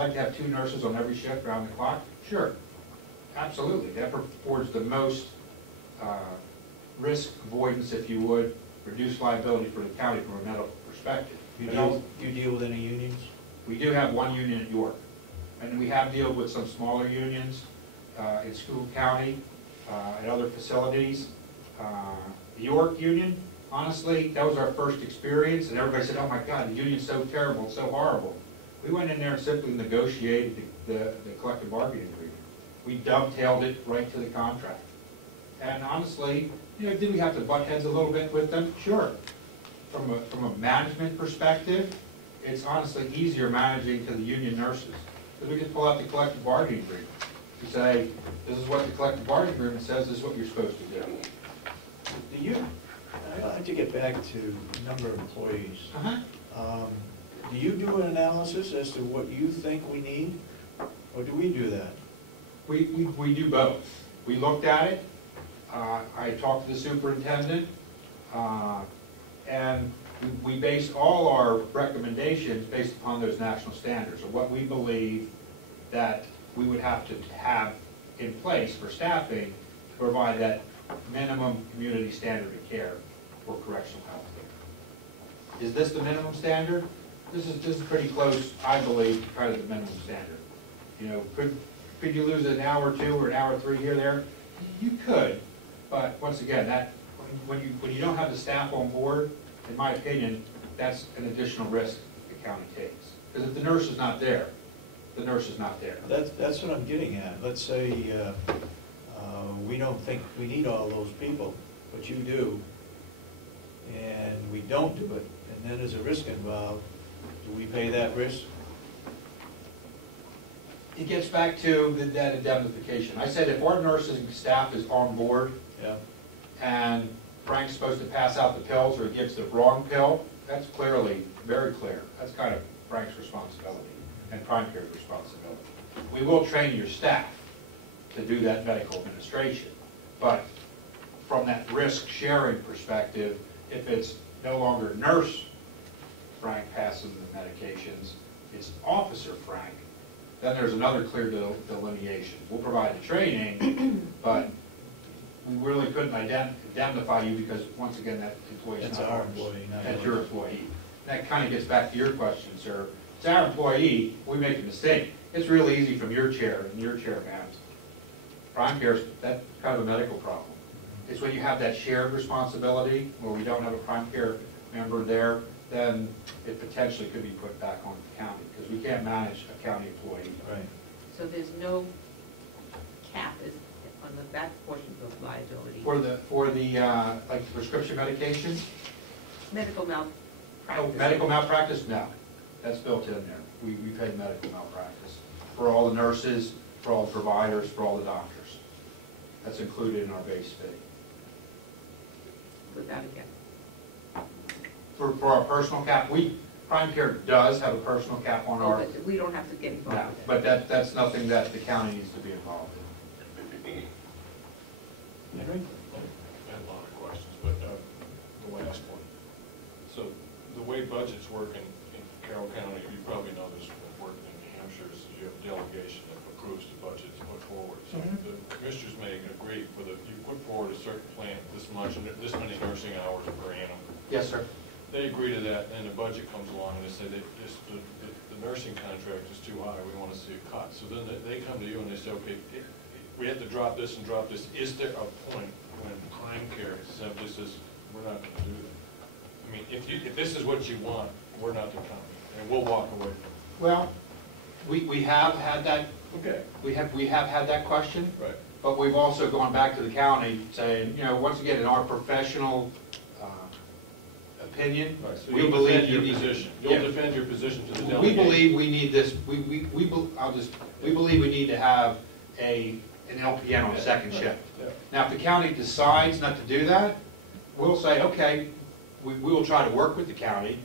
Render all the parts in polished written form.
like to have 2 nurses on every shift around the clock? Sure, absolutely. That affords the most risk avoidance, if you would, reduce liability for the county from a medical perspective. You deal with any unions? We do have one union at York, and we have dealt with some smaller unions in Carroll County and other facilities. The York Union, honestly, that was our first experience, and everybody said, oh my God, the union's so terrible, it's so horrible. We went in there and simply negotiated the collective bargaining agreement. We dovetailed it right to the contract. And honestly, did we have to butt heads a little bit with them? Sure. From a management perspective, it's honestly easier managing to the union nurses, because we can pull out the collective bargaining agreement to say, this is what the collective bargaining agreement says, this is what you're supposed to do. I'd like to get back to number of employees. Uh-huh. Do you do an analysis as to what you think we need, or do we do that? We do both. We looked at it. I talked to the superintendent, and we based all our recommendations based upon those national standards, or what we believe that we would have to have in place for staffing to provide that minimum community standard of care for correctional health care. Is this the minimum standard? This is pretty close, I believe, to kind of the minimum standard. Could you lose an hour or 2 or an hour or 3 here or there? You could, but once again, that when you don't have the staff on board, in my opinion, that's an additional risk the county takes. Because if the nurse is not there, the nurse is not there. That's what I'm getting at. Let's say we don't think we need all those people, but you do, and we don't do it, and then there's a risk involved. Do we pay that risk? It gets back to that indemnification. I said if our nursing staff is on board, yeah, and Frank's supposed to pass out the pills or he gives the wrong pill, that's clearly very clear. That's kind of Frank's responsibility and prime care's responsibility. We will train your staff to do that medical administration, but from that risk sharing perspective, if it's no longer nurse Frank passing the medications, it's officer Frank, then there's another clear delineation. We'll provide the training, but we really couldn't indemnify you because, once again, that employee's that's not our ours. employee, not That's yours. your employee. That kind of gets back to your question, sir. It's our employee. We make a mistake. It's really easy from your chair and your chair, ma'am. Prime care is that's kind of a medical problem. It's when you have that shared responsibility where we don't have a prime care member there, then it potentially could be put back on the county because we can't manage a county employee. Right. So there's no cap on that portion of liability? For the like the prescription medications? Medical malpractice? Oh, medical malpractice? No. That's built in there. We pay medical malpractice for all the nurses, for all the providers, for all the doctors. That's included in our base fee. Put that again. For our personal cap, Prime Care does have a personal cap on our... But we don't have to get involved No, with but that's nothing that the county needs to be involved in. Henry? I have a lot of questions, but the last one. So the way budgets work in Carroll County, you probably know this from working in New Hampshire, is you have a delegation that approves the budget to put forward. So the commissioners may agree with it. You put forward a certain plan, this much, and this many nursing hours per annum. Yes, sir. They agree to that, and the budget comes along and they say that the nursing contract is too high, we want to see it cut. So then they come to you and they say, okay, we have to drop this and drop this. Is there a point when Prime Care simply says, we're not going to do that? I mean, if this is what you want, we're not the county, and we'll walk away from it. Well, we have had that. Okay. We have had that question. Right. But we've also gone back to the county saying, once again, in our professional opinion, Right. So we you'll believe defend your position. You'll defend your position to the delegation. We believe we need this. We believe we need to have an LPN on a second shift. Yeah. Now, if the county decides not to do that, we'll say, okay, we will try to work with the county,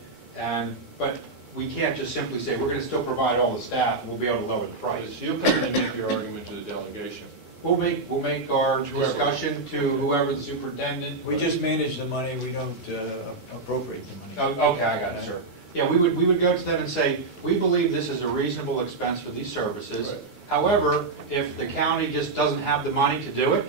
but we can't just simply say we're going to still provide all the staff and we'll be able to lower the price. So you'll come in and make your argument to the delegation. We'll make our discussion to whoever the superintendent. We just manage the money, we don't appropriate the money. Oh, okay, I got it, sir. Yeah, we would go to them and say, we believe this is a reasonable expense for these services. Right. However, if the county just doesn't have the money to do it,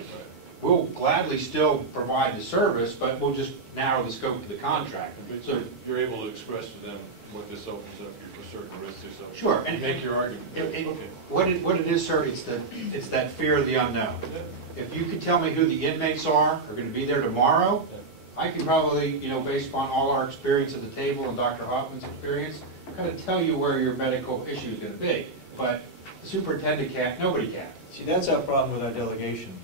we'll gladly still provide the service, but we'll just narrow the scope of the contract. So you're able to express to them what this opens up for certain risks or something. Sure. And make your argument. Okay. What it is, sir, it's that fear of the unknown. If you could tell me who the inmates are going to be there tomorrow, I can probably, based upon all our experience at the table and Dr. Hoffman's experience, kind of tell you where your medical issue is going to be. But the superintendent can't, nobody can. See, that's our problem with our delegation.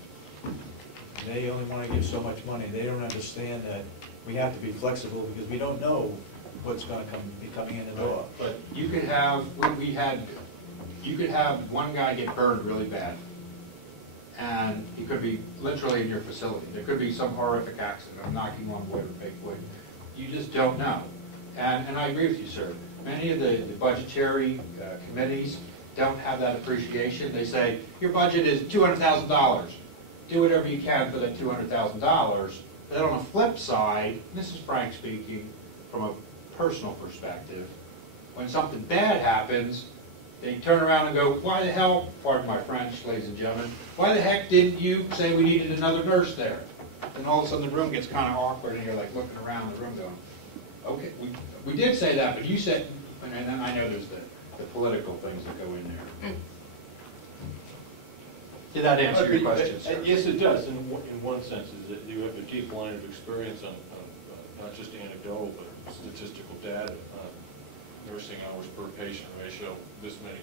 They only want to give so much money. They don't understand that we have to be flexible because we don't know what's going to be coming in the door. But you could have, you could have one guy get burned really bad. And he could be literally in your facility. There could be some horrific accident. I'm knocking on wood or big wood. You just don't know. And I agree with you, sir. Many of the budgetary committees don't have that appreciation. They say, your budget is $200,000. Do whatever you can for that $200,000. But on the flip side, and this is Frank speaking from a personal perspective, when something bad happens, they turn around and go, why the hell, pardon my French, ladies and gentlemen, why the heck didn't you say we needed another nurse there? And all of a sudden the room gets kind of awkward and you're like looking around the room going, okay, we did say that, but you said, and then I know there's the political things that go in there. Did that answer your question, sir? Yes, it does. In one sense, is that you have a deep line of experience on not just anecdotal, but statistical data. Nursing hours per patient ratio, this many,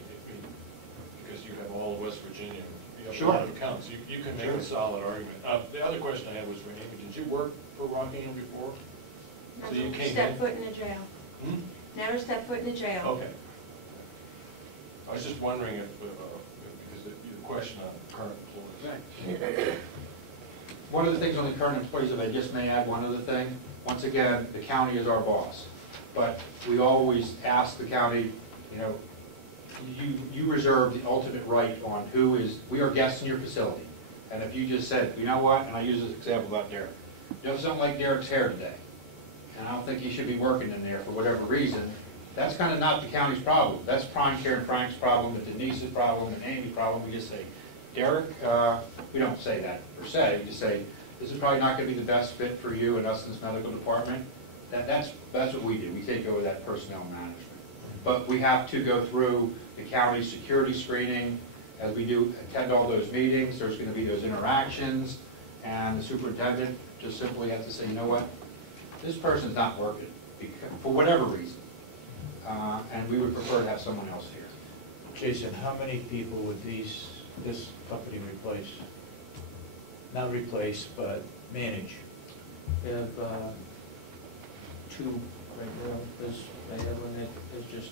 because you have all of West Virginia, you have a lot of accounts. You can make a solid argument. The other question I had was, Amy, did you work for Rockingham before? So you came Step in? foot in a jail. Never step foot in a jail. Okay. I was just wondering if, because the question on current employees. One of the things on the current employees, if I just may add one other thing, once again, the county is our boss. But we always ask the county, you reserve the ultimate right on we are guests in your facility. And if you just said, you know what, and I use this example about Derek, something like Derek's hair today, and I don't think he should be working in there for whatever reason, that's kind of not the county's problem. That's Prime Care and Frank's problem, and Denise's problem, and Amy's problem. We just say, Derek, we don't say that per se, we just say, this is probably not going to be the best fit for you and us in this medical department. That's what we do. We take over that personnel management. But we have to go through the county security screening. As we do attend all those meetings, there's going to be those interactions, and the superintendent just simply has to say, you know what, this person's not working for whatever reason, and we would prefer to have someone else here. Jason, how many people would this company replace? Not replace, but manage? We have two right now. There's just,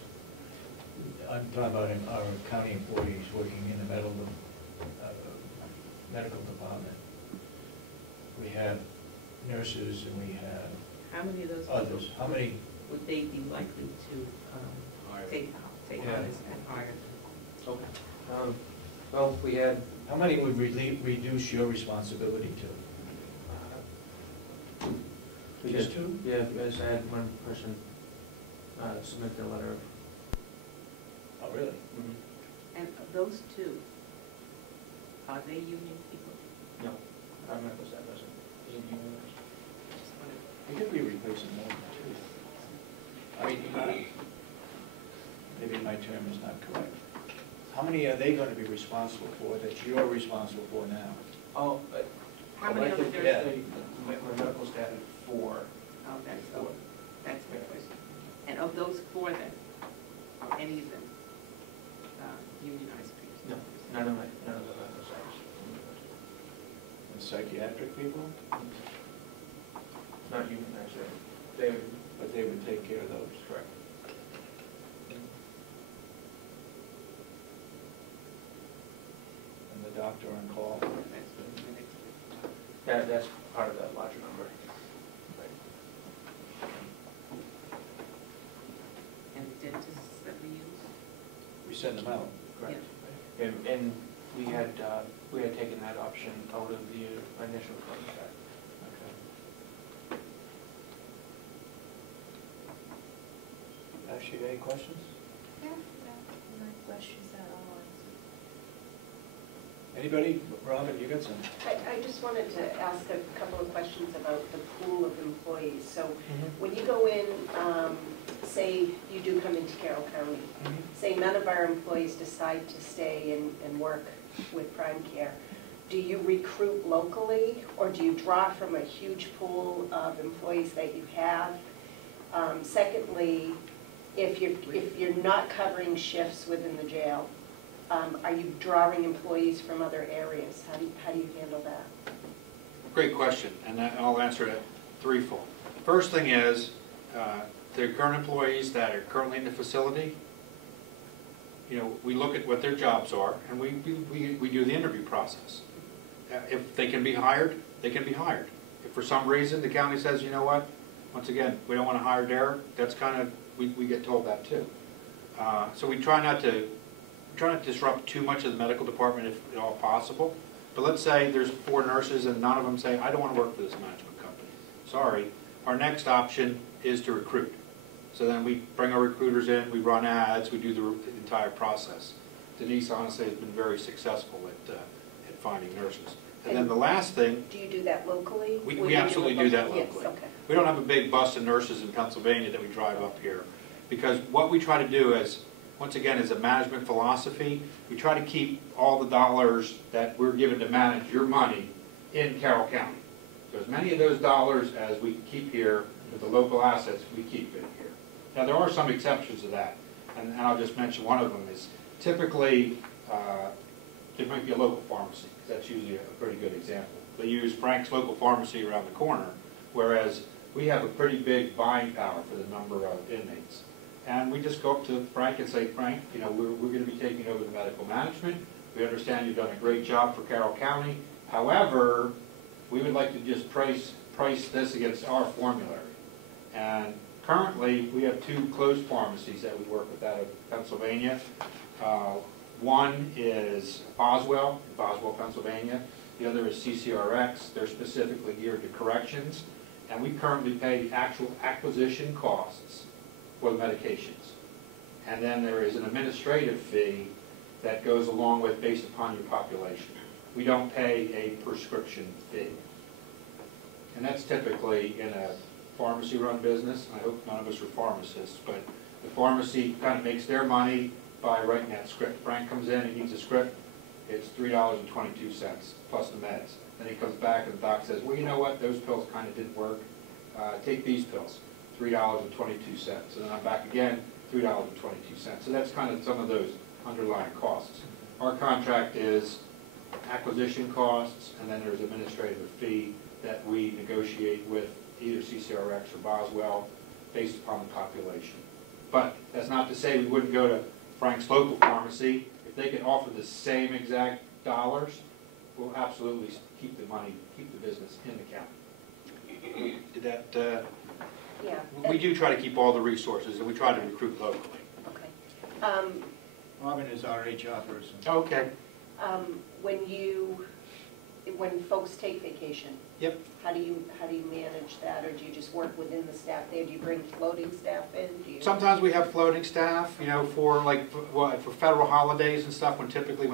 I'm talking about our county employees working in the medical department. We have nurses and we have How many of those others. people How many? would they be likely to take Yeah. on and hire? okay. Well, we had, How many would reduce your responsibility to? we Just had, two? yeah, because I had one person submit their letter of. Oh, really? And of those two, are they union people? No, our medical staff isn't unionized. Just wondered. I think we replace them more than two. I mean, maybe my term is not correct. How many are they going to be responsible for that you're responsible for now? Oh, but. How many I other think nurses? my medical staff is 4. Oh, that's my question. And of those 4 then, are any of them unionized people? No, none of the medical staff is unionized. And psychiatric people? Not unionized, they, But they would take care of those. correct. And the doctor on call? That's my next question. That's part of that larger number. And the dentists that we use? We send them out. Correct. And we had taken that option out of the initial contract. Okay. you any questions? Yeah, no questions at all. Anybody? Robin, you got some? I just wanted to ask a couple of questions about the pool of employees. So when you go in, say you do come into Carroll County, say none of our employees decide to stay and work with Prime Care, do you recruit locally, or do you draw from a huge pool of employees that you have? Secondly, if you're not covering shifts within the jail, are you drawing employees from other areas? How do you handle that? Great question, and I'll answer it threefold. First thing is, the current employees that are currently in the facility, we look at what their jobs are, and we do the interview process. If they can be hired, they can be hired. If for some reason the county says, you know what, once again, we don't want to hire Derek, that's kind of, we get told that too. So we try not to disrupt too much of the medical department if at all possible. But let's say there's 4 nurses and none of them say, I don't want to work for this management company. Sorry. Our next option is to recruit. So then we bring our recruiters in, we run ads, we do the entire process. Denise honestly has been very successful at finding nurses. And then the last thing, Do you do that locally? we absolutely do that locally. Yes, okay. We don't have a big bus of nurses in Pennsylvania that we drive up here. Because what we try to do is, once again, as a management philosophy, we try to keep all the dollars that we're given to manage your money in Carroll County. So as many of those dollars as we keep here with the local assets, we keep it here. Now, there are some exceptions to that, and I'll just mention one of them is typically, there might be a local pharmacy, because that's usually a pretty good example. They use Frank's local pharmacy around the corner, whereas we have a pretty big buying power for the number of inmates. And we just go up to Frank and say, Frank, we're going to be taking over the medical management. We understand you've done a great job for Carroll County. However, we would like to just price this against our formulary. And currently, we have 2 closed pharmacies that we work with out of Pennsylvania. One is Boswell, in Boswell, Pennsylvania. The other is CCRX. They're specifically geared to corrections. And we currently pay the actual acquisition costs for the medications. And then there is an administrative fee that goes along with based upon your population. We don't pay a prescription fee. And that's typically in a pharmacy-run business. I hope none of us are pharmacists, but the pharmacy kind of makes their money by writing that script. Frank comes in, he needs a script, it's $3.22 plus the meds. Then he comes back and the doc says, well, you know what, those pills kind of didn't work. Take these pills, $3.22. And then I'm back again, $3.22. So that's kind of some of those underlying costs. Our contract is acquisition costs, and then there's administrative fee that we negotiate with either CCRX or Boswell based upon the population. But that's not to say we wouldn't go to Frank's local pharmacy. If they can offer the same exact dollars, we'll absolutely keep the money, keep the business in the county. Did that, Yeah. we do try to keep all the resources, and we try to recruit locally. Okay. Robin is our HR person. Okay. When folks take vacation, Yep. how do you manage that, or do you just work within the staff there? Do you bring floating staff in? Do you? Sometimes we have floating staff, for federal holidays and stuff, when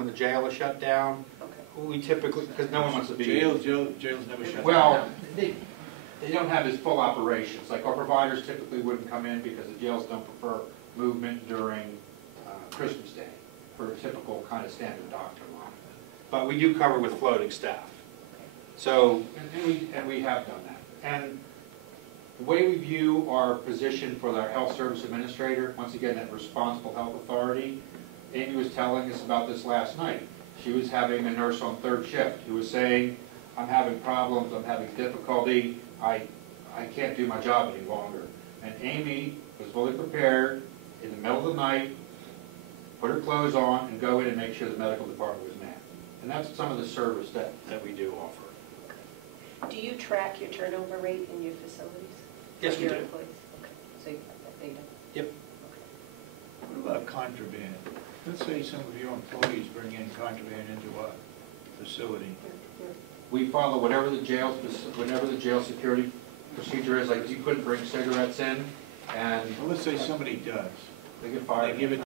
the jail is shut down. Okay. We typically, because no one wants to be. Jail's never shut down. Well, they don't have as full operations. Like our providers typically wouldn't come in because the jails don't prefer movement during Christmas Day for a typical kind of standard doctor line. But we do cover with floating staff. So, and we have done that. And the way we view our position for our health service administrator, once again, that responsible health authority, Amy was telling us about this last night. She was having a nurse on 3rd shift who was saying, I'm having problems, I'm having difficulty, I can't do my job any longer. And Amy was fully prepared in the middle of the night, put her clothes on, and go in and make sure the medical department was manned. And that's some of the service that we do offer. Do you track your turnover rate in your facilities? Yes, we Your do. employees? Okay, so you have that data? Yep. What about contraband? Let's say some of your employees bring in contraband into our facility. We follow whatever the jail security procedure is. Like, you couldn't bring cigarettes in, and Well, let's say somebody does. they get fired. They give it